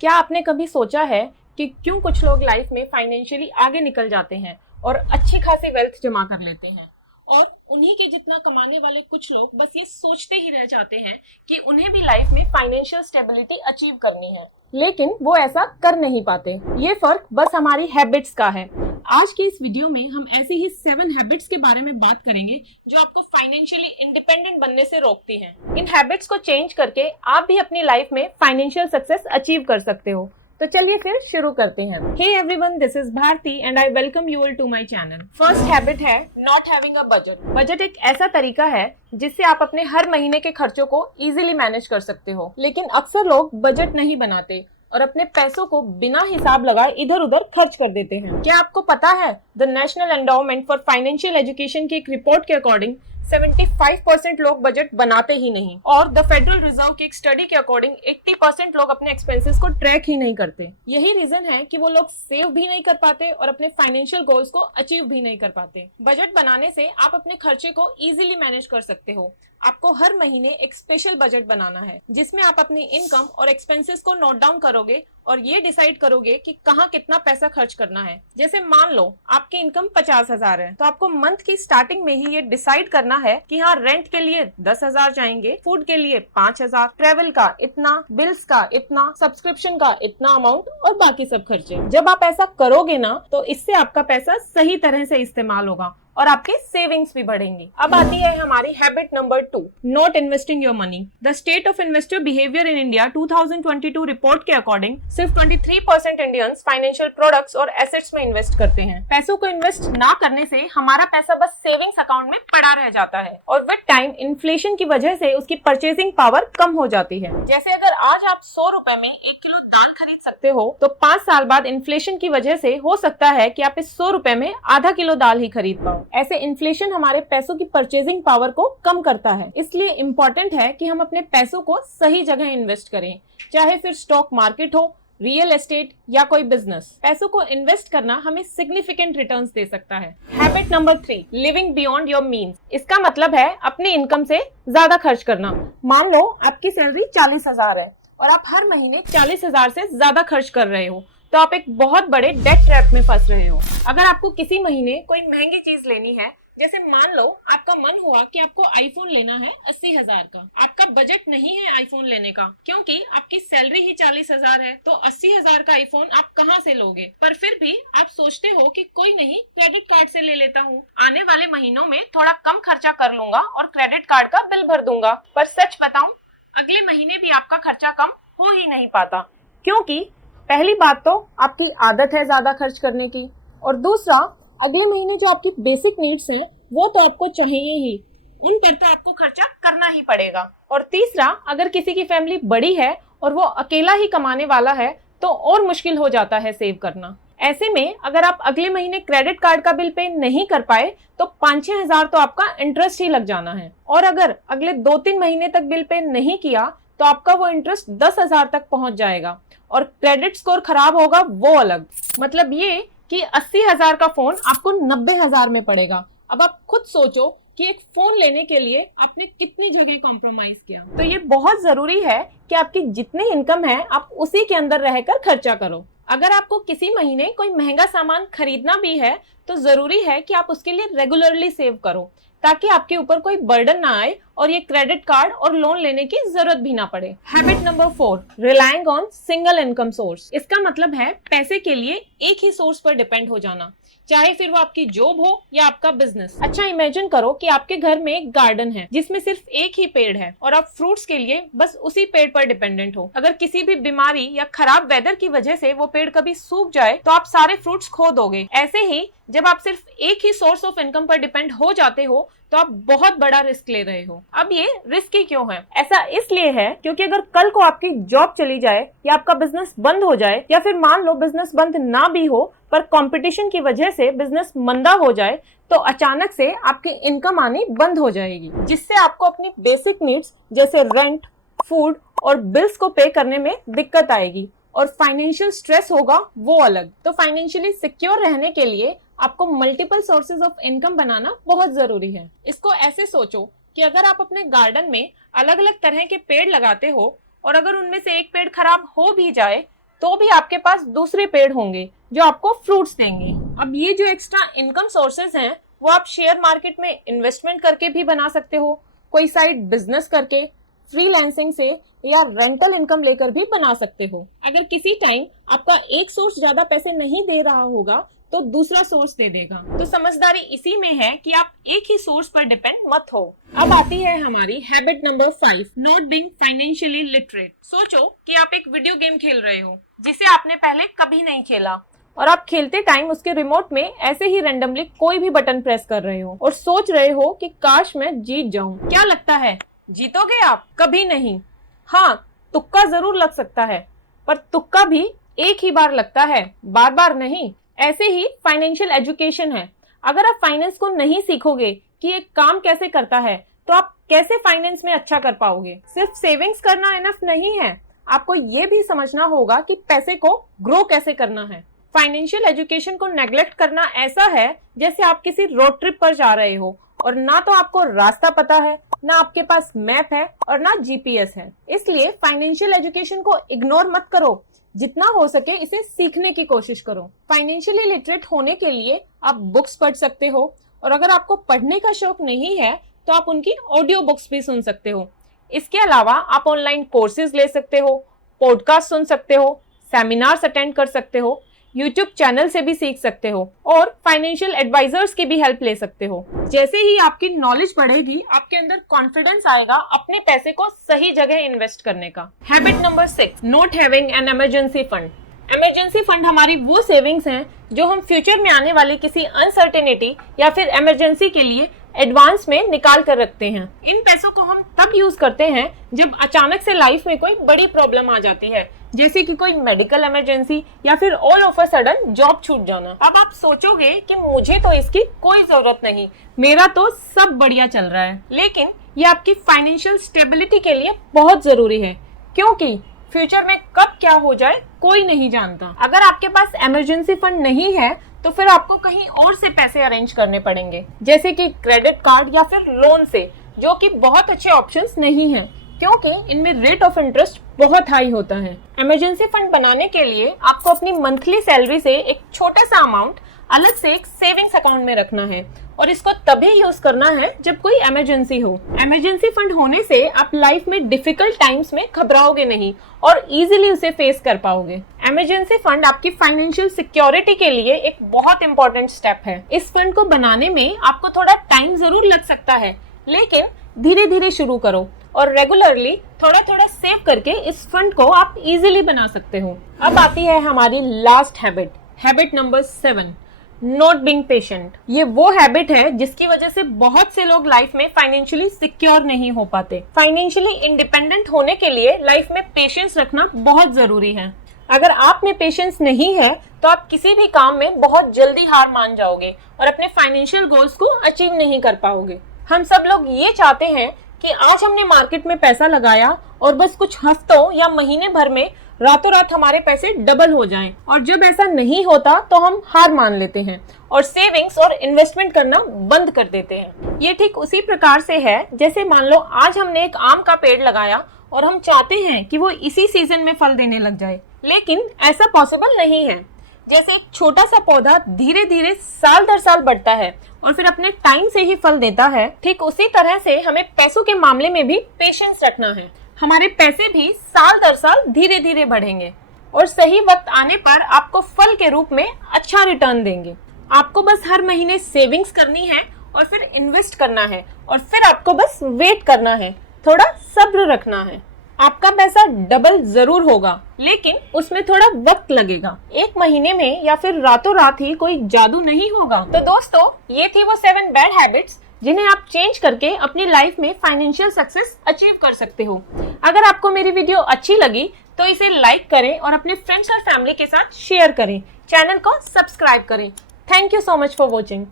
क्या आपने कभी सोचा है कि क्यों कुछ लोग लाइफ में फाइनेंशियली आगे निकल जाते हैं और अच्छी खासी वेल्थ जमा कर लेते हैं, और उन्हीं के जितना कमाने वाले कुछ लोग बस ये सोचते ही रह जाते हैं कि उन्हें भी लाइफ में फाइनेंशियल स्टेबिलिटी अचीव करनी है, लेकिन वो ऐसा कर नहीं पाते। ये फर्क बस हमारी हैबिट्स का है। आज की इस वीडियो में हम ऐसी ही 7 हैबिट्स के बारे में बात करेंगे जो आपको फाइनेंशियली इंडिपेंडेंट बनने से रोकती हैं। इन हैबिट्स को चेंज करके आप भी अपनी लाइफ में फाइनेंशियल सक्सेस अचीव कर सकते हो। तो चलिए फिर शुरू करते हैं। Hey everyone, this is Bharti and I welcome you all to my channel. First habit है not having a budget. Budget एक ऐसा तरीका है जिससे आप अपने हर महीने के खर्चों को इजीली मैनेज कर सकते हो, लेकिन अक्सर लोग बजट नहीं बनाते और अपने पैसों को बिना हिसाब लगाए इधर उधर खर्च कर देते हैं। क्या आपको पता है the national endowment for financial education की एक रिपोर्ट के अकॉर्डिंग 75% लोग बजट बनाते ही नहीं, और द फेडरल रिजर्व की एक स्टडी के अकॉर्डिंग 80% लोग अपने एक्सपेंसेस को ट्रैक ही नहीं करते। यही रीजन है कि वो लोग सेव भी नहीं कर पाते और अपने फाइनेंशियल गोल्स को अचीव भी नहीं कर पाते। बजट बनाने से आप अपने खर्चे को इजीली मैनेज कर सकते हो। आपको हर महीने एक स्पेशल बजट बनाना है जिसमें आप अपनी इनकम और एक्सपेंसेस को नोट डाउन करोगे और ये डिसाइड करोगे कि कहाँ कितना पैसा खर्च करना है। जैसे मान लो आपकी इनकम 50,000 है, तो आपको मंथ की स्टार्टिंग में ही ये डिसाइड करना है कि हाँ, रेंट के लिए 10,000 जाएंगे, फूड के लिए 5,000, ट्रेवल का इतना, बिल्स का इतना, सब्सक्रिप्शन का इतना अमाउंट और बाकी सब खर्चे। जब आप ऐसा करोगे ना, तो इससे आपका पैसा सही तरह से इस्तेमाल होगा और आपके सेविंग्स भी बढ़ेंगी। अब आती है हमारी habit number 2, not investing your money. The state of investor behaviour in India 2022 report के अकॉर्डिंग सिर्फ 23% इंडियंस फाइनेंशियल प्रोडक्ट्स और एसेट्स में इन्वेस्ट करते हैं। पैसों को इन्वेस्ट ना करने से हमारा पैसा बस सेविंग्स अकाउंट में पड़ा रह जाता है और विद टाइम इन्फ्लेशन की वजह से उसकी परचेसिंग पावर कम हो जाती है। जैसे अगर आज आप 100 रुपए में 1 किलो दाल खरीद सकते हो, तो 5 साल बाद इन्फ्लेशन की वजह से हो सकता है कि आप इस 100 रुपए में आधा किलो दाल ही खरीद पाओ। ऐसे इन्फ्लेशन हमारे पैसों की परचेजिंग पावर को कम करता है। इसलिए इम्पोर्टेंट है कि हम अपने पैसों को सही जगह इन्वेस्ट करें, चाहे फिर स्टॉक मार्केट हो, रियल एस्टेट या कोई बिजनेस। पैसों को इन्वेस्ट करना हमें सिग्निफिकेंट रिटर्न्स दे सकता है। Habit number 3, living beyond your means. इसका मतलब है अपनी इनकम से ज्यादा खर्च करना। मान लो आपकी सैलरी 40,000 है और आप हर महीने 40,000 से ज्यादा खर्च कर रहे हो, तो आप एक बहुत बड़े डेट ट्रैप में फंस रहे हो। अगर आपको किसी महीने कोई महंगी चीज लेनी है, जैसे मान लो आपका मन हुआ कि आपको आईफोन लेना है 80,000 का, आपका बजट नहीं है आईफोन लेने का क्योंकि आपकी सैलरी ही 40,000 है, तो 80,000 का आईफोन आप कहाँ से लोगे? पर फिर भी आप सोचते हो कि कोई नहीं, क्रेडिट कार्ड से ले लेता हूँ, आने वाले महीनों में थोड़ा कम खर्चा कर लूंगा और क्रेडिट कार्ड का बिल भर दूंगा। पर सच बताऊं, अगले महीने भी आपका खर्चा कम हो ही नहीं पाता, क्योंकि पहली बात तो आपकी आदत है ज्यादा खर्च करने की, और दूसरा अगले महीने जो आपकी बेसिक नीड्स हैं वो तो आपको चाहिए ही, उन पर तो आपको खर्चा करना ही पड़ेगा। और तीसरा, अगर किसी की फैमिली बड़ी है और वो अकेला ही कमाने वाला है तो और मुश्किल हो जाता है सेव करना। ऐसे में अगर आप अगले महीने क्रेडिट कार्ड का बिल पे नहीं कर पाए तो 5-6 हजार तो आपका इंटरेस्ट ही लग जाना है, और अगर अगले 2-3 महीने तक बिल पे नहीं किया तो आपका वो इंटरेस्ट 10,000 तक पहुंच जाएगा और क्रेडिट स्कोर खराब होगा वो अलग। मतलब ये कि 80,000 का फोन आपको 90,000 में पड़ेगा। अब आप खुद सोचो कि एक फोन लेने के लिए आपने कितनी जगह कॉम्प्रोमाइज किया। तो ये बहुत जरूरी है कि आपकी जितनी इनकम है आप उसी के अंदर रहकर खर्चा करो। अगर आपको किसी महीने कोई महंगा सामान खरीदना भी है तो जरूरी है कि आप उसके लिए रेगुलरली सेव करो, ताकि आपके ऊपर कोई बर्डन ना आए और ये क्रेडिट कार्ड और लोन लेने की जरूरत भी ना पड़े। Habit number 4, relying on single income source. इसका मतलब है पैसे के लिए एक ही सोर्स पर डिपेंड हो जाना, चाहे फिर वो आपकी जॉब हो या आपका बिजनेस। अच्छा, इमेजिन करो कि आपके घर में एक गार्डन है जिसमें सिर्फ एक ही पेड़ है और आप फ्रूट्स के लिए बस उसी पेड़ पर डिपेंडेंट हो। अगर किसी भी बीमारी या खराब वेदर की वजह से वो पेड़ कभी सूख जाए तो आप सारे फ्रूट्स खो दोगे। ऐसे ही जब आप सिर्फ एक ही सोर्स ऑफ इनकम पर डिपेंड हो जाते हो तो आप बहुत बड़ा रिस्क ले रहे हो। अब ये रिस्की क्यों है? ऐसा इसलिए है क्योंकि अगर कल को आपकी जॉब चली जाए या आपका बिजनेस बंद हो जाए, या फिर मान लो बिजनेस बंद ना भी हो पर कंपटीशन की वजह से बिजनेस मंदा हो जाए, तो अचानक से आपकी इनकम आनी बंद हो जाएगी, जिससे आपको अपनी बेसिक नीड्स जैसे रेंट, फूड और बिल्स को पे करने में दिक्कत आएगी और फाइनेंशियल स्ट्रेस होगा वो अलग। तो फाइनेंशियली सिक्योर रहने के लिए आपको मल्टीपल सोर्सेज ऑफ इनकम बनाना बहुत जरूरी है। इसको ऐसे सोचो कि अगर आप अपने गार्डन में अलग अलग तरह के पेड़ लगाते हो और अगर उनमें से एक पेड़ खराब हो भी जाए तो भी आपके पास दूसरे पेड़ होंगे जो आपको फ्रूट्स देंगे। अब ये जो एक्स्ट्रा इनकम सोर्सेज हैं वो आप शेयर मार्केट में इन्वेस्टमेंट करके भी बना सकते हो, कोई साइड बिजनेस करके, फ्रीलांसिंग से या रेंटल इनकम लेकर भी बना सकते हो। अगर किसी टाइम आपका एक सोर्स ज्यादा पैसे नहीं दे रहा होगा तो दूसरा सोर्स दे देगा। तो समझदारी इसी में है कि आप एक ही सोर्स पर डिपेंड मत हो। अब आती है हमारी habit number 5, not being financially literate. सोचो कि आप एक वीडियो गेम खेल रहे हो जिसे आपने पहले कभी नहीं खेला और आप खेलते टाइम उसके रिमोट में ऐसे ही रैंडमली कोई भी बटन प्रेस कर रहे हो और सोच रहे हो कि काश मैं जीत जाऊं। क्या लगता है, जीतोगे आप? कभी नहीं। हाँ, तुक्का जरूर लग सकता है, पर तुक्का भी एक ही बार लगता है, बार बार नहीं। ऐसे ही फाइनेंशियल एजुकेशन है। अगर आप फाइनेंस को नहीं सीखोगे कि एक काम कैसे करता है तो आप कैसे फाइनेंस में अच्छा कर पाओगे। सिर्फ सेविंग्स करना इनफ नहीं है, आपको ये भी समझना होगा कि पैसे को ग्रो कैसे करना है। फाइनेंशियल एजुकेशन को नेग्लेक्ट करना ऐसा है जैसे आप किसी रोड ट्रिप पर जा रहे हो और ना तो आपको रास्ता पता है, ना आपके पास मैप है और ना जीपीएस है। इसलिए फाइनेंशियल एजुकेशन को इग्नोर मत करो, जितना हो सके इसे सीखने की कोशिश करो। फाइनेंशियली लिटरेट होने के लिए आप बुक्स पढ़ सकते हो और अगर आपको पढ़ने का शौक नहीं है तो आप उनकी ऑडियो बुक्स भी सुन सकते हो। इसके अलावा आप ऑनलाइन कोर्सेज ले सकते हो, पॉडकास्ट सुन सकते हो, सेमिनार्स अटेंड कर सकते हो, यूट्यूब चैनल से भी सीख सकते हो और फाइनेंशियल एडवाइजर्स की भी हेल्प ले सकते हो। जैसे ही आपकी नॉलेज बढ़ेगी, आपके अंदर कॉन्फिडेंस आएगा अपने पैसे को सही जगह इन्वेस्ट करने का। Habit number 6, not having an emergency fund. Emergency fund हमारी वो सेविंग्स हैं जो हम फ्यूचर में आने वाली किसी अनसर्टेनिटी या फिर इमरजेंसी के लिए एडवांस में निकाल कर रखते हैं। इन पैसों को हम तब यूज करते हैं जब अचानक से लाइफ में कोई बड़ी प्रॉब्लम आ जाती है, जैसे कि कोई मेडिकल इमरजेंसी या फिर all of a sudden job छूट जाना। अब आप सोचोगे कि मुझे तो इसकी कोई जरूरत नहीं, मेरा तो सब बढ़िया चल रहा है। लेकिन ये आपकी फाइनेंशियल स्टेबिलिटी के लिए बहुत जरूरी है, क्योंकि फ्यूचर में कब क्या हो जाए कोई नहीं जानता। अगर आपके पास इमरजेंसी फंड नहीं है तो फिर आपको कहीं और से पैसे अरेंज करने पड़ेंगे, जैसे कि क्रेडिट कार्ड या फिर लोन से, जो कि बहुत अच्छे ऑप्शंस नहीं हैं, क्योंकि इनमें रेट ऑफ इंटरेस्ट बहुत हाई होता है। इमरजेंसी फंड बनाने के लिए आपको अपनी मंथली सैलरी से एक छोटा सा अमाउंट अलग से एक सेविंग्स अकाउंट में रखना है और इसको तभी यूज करना है जब कोई इमरजेंसी हो। इमरजेंसी फंड होने से आप लाइफ में डिफिकल्ट टाइम्स में घबराओगे नहीं और इजीली उसे फेस कर पाओगे। इमरजेंसी फंड आपकी फाइनेंशियल सिक्योरिटी के लिए एक बहुत इंपॉर्टेंट स्टेप है। इस फंड को बनाने में आपको थोड़ा टाइम जरूर लग सकता है, लेकिन धीरे धीरे शुरू करो और रेगुलरली थोड़ा थोड़ा सेव करके इस फंड को आप इजीली बना सकते हो। अब आती है हमारी last habit, habit number 7, not being patient. ये वो हैबिट है जिसकी वजह से बहुत से लोग लाइफ में फाइनेंशियली सिक्योर नहीं हो पाते। फाइनेंशियली इंडिपेंडेंट होने के लिए लाइफ में पेशेंस रखना बहुत जरूरी है। अगर आप में पेशेंस नहीं है तो आप किसी भी काम में बहुत जल्दी हार मान जाओगे और अपने फाइनेंशियल गोल्स को अचीव नहीं कर पाओगे। हम सब लोग ये चाहते हैं कि आज हमने मार्केट में पैसा लगाया और बस कुछ हफ्तों या महीने भर में रातों रात हमारे पैसे डबल हो जाएं, और जब ऐसा नहीं होता तो हम हार मान लेते हैं और सेविंग्स और इन्वेस्टमेंट करना बंद कर देते हैं। ये ठीक उसी प्रकार से है जैसे मान लो आज हमने एक आम का पेड़ लगाया और हम चाहते हैं कि वो इसी सीजन में फल देने लग जाए, लेकिन ऐसा पॉसिबल नहीं है। जैसे एक छोटा सा पौधा धीरे धीरे साल दर साल बढ़ता है और फिर अपने टाइम से ही फल देता है, ठीक उसी तरह से हमें पैसों के मामले में भी पेशेंस रखना है। हमारे पैसे भी साल दर साल धीरे धीरे बढ़ेंगे और सही वक्त आने पर आपको फल के रूप में अच्छा रिटर्न देंगे। आपको बस हर महीने सेविंग्स करनी है और फिर इन्वेस्ट करना है और फिर आपको बस वेट करना है, थोड़ा सब्र रखना है। आपका पैसा डबल जरूर होगा, लेकिन उसमें थोड़ा वक्त लगेगा। एक महीने में या फिर रातों रात ही कोई जादू नहीं होगा। तो दोस्तों, ये थी वो 7 बैड हैबिट्स जिन्हें आप चेंज करके अपनी लाइफ में फाइनेंशियल सक्सेस अचीव कर सकते हो। अगर आपको मेरी वीडियो अच्छी लगी तो इसे लाइक करें और अपने फ्रेंड्स और फैमिली के साथ शेयर करें। चैनल को सब्सक्राइब करें। Thank you so much for watching.